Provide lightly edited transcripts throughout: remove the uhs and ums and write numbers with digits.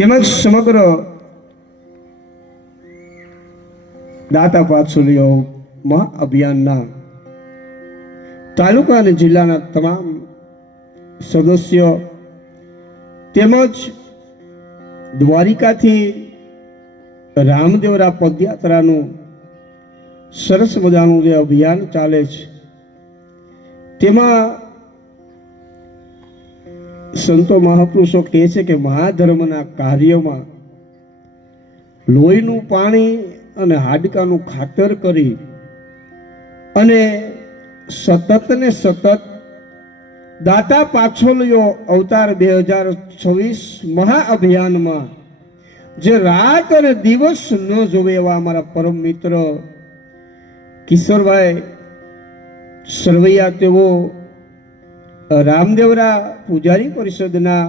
તેમજ સમગ્ર દાતા પાછોલીઓ અભિયાનના તાલુકા અને જિલ્લાના તમામ સદસ્યો તેમજ દ્વારિકાથી રામદેવરા પદયાત્રાનું સરસ મજાનું જે અભિયાન ચાલે છે તેમાં સંતો મહાપુરુષો કહે છે કે મહાધર્મના કાર્યમાં લોહીનું પાણી અને હાડકાનું ખાતર કરી અને સતત ને સતત દાતા પાછોલીઓ અવતાર 2026 મહાઅભિયાનમાં જે રાત અને દિવસ ન જોવે એવા અમારા પરમ મિત્ર કિશોરભાઈ સરવૈયા, તેઓ રામદેવરા પૂજારી પરિષદના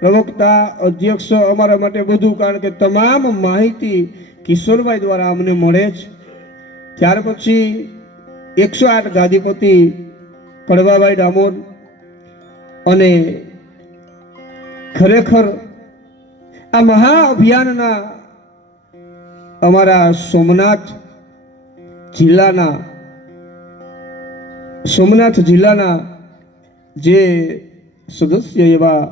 પ્રવક્તા અધ્યક્ષ અમારા માટે બધું, કારણ કે તમામ માહિતી કિશોરભાઈ દ્વારા અમને મળે છે. ત્યાર પછી 108 ગાદીપતિ કડવાભાઈ ડામોર અને ખરેખર આ મહા અભિયાનના અમારા સોમનાથ જિલ્લાના જે સદસ્ય એવા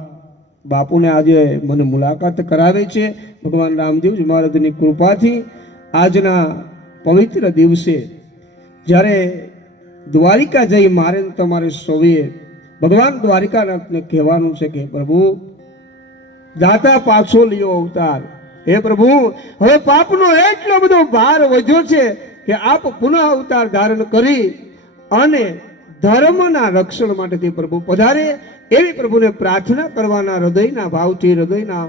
બાપુને આજે મને મુલાકાત કરાવે છે. ભગવાન રામદેવજી મહારાજની કૃપાથી આજના પવિત્ર દિવસે જ્યારે દ્વારિકા જઈ મારે તમારે સૌએ ભગવાન દ્વારિકાનાથને કહેવાનું છે કે પ્રભુ દાતા પાછોલીઓ અવતાર, હે પ્રભુ હવે પાપનો એટલો બધો ભાર વધ્યો છે કે આપ પુનઃ અવતાર ધારણ કરી અને ધર્મના રક્ષણ માટે પ્રભુ પધારે એવી પ્રભુને પ્રાર્થના કરવાના હૃદયના ભાવથી, હૃદયના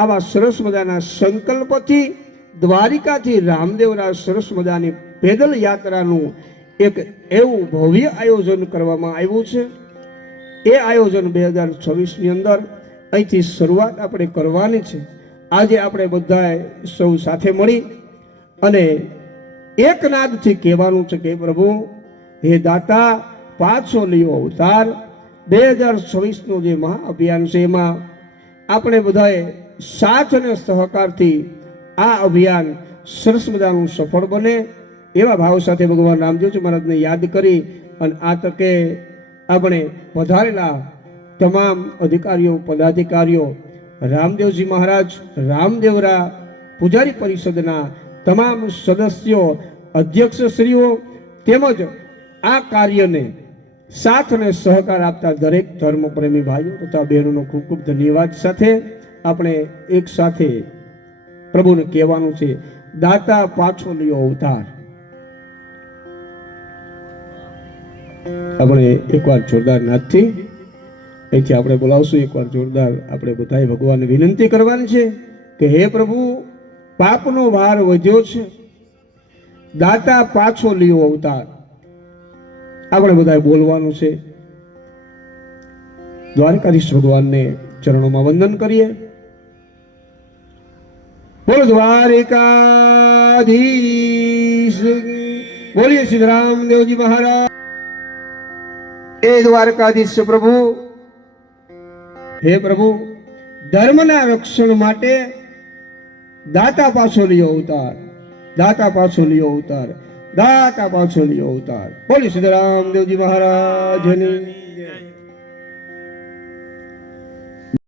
આવા સરસ મજાના સંકલ્પથી દ્વારિકાથી રામદેવરા સરસ મજાની પેદલ યાત્રાનું એક એવું ભવ્ય આયોજન કરવામાં આવ્યું છે. એ આયોજન 2026ની અંદર અહીંથી શરૂઆત આપણે કરવાની છે. આજે આપણે બધાએ સૌ સાથે મળી અને એક નાદથી કહેવાનું છે કે પ્રભુ હે દાતા પાછોલીઓ અવતાર 2026નું જે મહાઅભિયાન છે એમાં આપણે બધાએ સાથ અને સહકારથી આ અભિયાન સરસ મજાનું સફળ બને એવા ભાવ સાથે ભગવાન રામદેવજી મહારાજને યાદ કરી અને આ તકે આપણે પધારેલા તમામ અધિકારીઓ, પદાધિકારીઓ, રામદેવજી મહારાજ, રામદેવરા પૂજારી પરિષદના તમામ સદસ્યો, અધ્યક્ષશ્રીઓ તેમજ આ કાર્યને સાથ અને સહકાર આપતા દરેક ધર્મપ્રેમી ભાઈઓ તથા બહેનોનો ખૂબ ખૂબ ધન્યવાદ સાથે આપણે એક સાથે પ્રભુને કહેવાનું છે દાતા પાછોલીઓ અવતાર. આપણે એકવાર જોરદાર નાદથી અહીંથી આપણે બોલાવશું. એકવાર જોરદાર આપણે બધાએ ભગવાનને વિનંતી કરવાની છે કે હે પ્રભુ પાપનો ભાર વધ્યો છે, દાતા પાછોલીઓ અવતાર. આપણે બધાએ બોલવાનું છે. દ્વારકાધીશ ભગવાનને ચરણોમાં વંદન કરીએ. બોલો દ્વારકાધીશ, બોલીએ શ્રી રામદેવજી મહારાજ. એ દ્વારકાધીશ પ્રભુ, હે પ્રભુ ધર્મના રક્ષણ માટે દાતા પાછોલીઓ અવતાર, દાતા પાછોલીઓ અવતાર, દાતા પાછોલીઓ અવતાર. બોલી શ્રી રામદેવજી મહારાજની.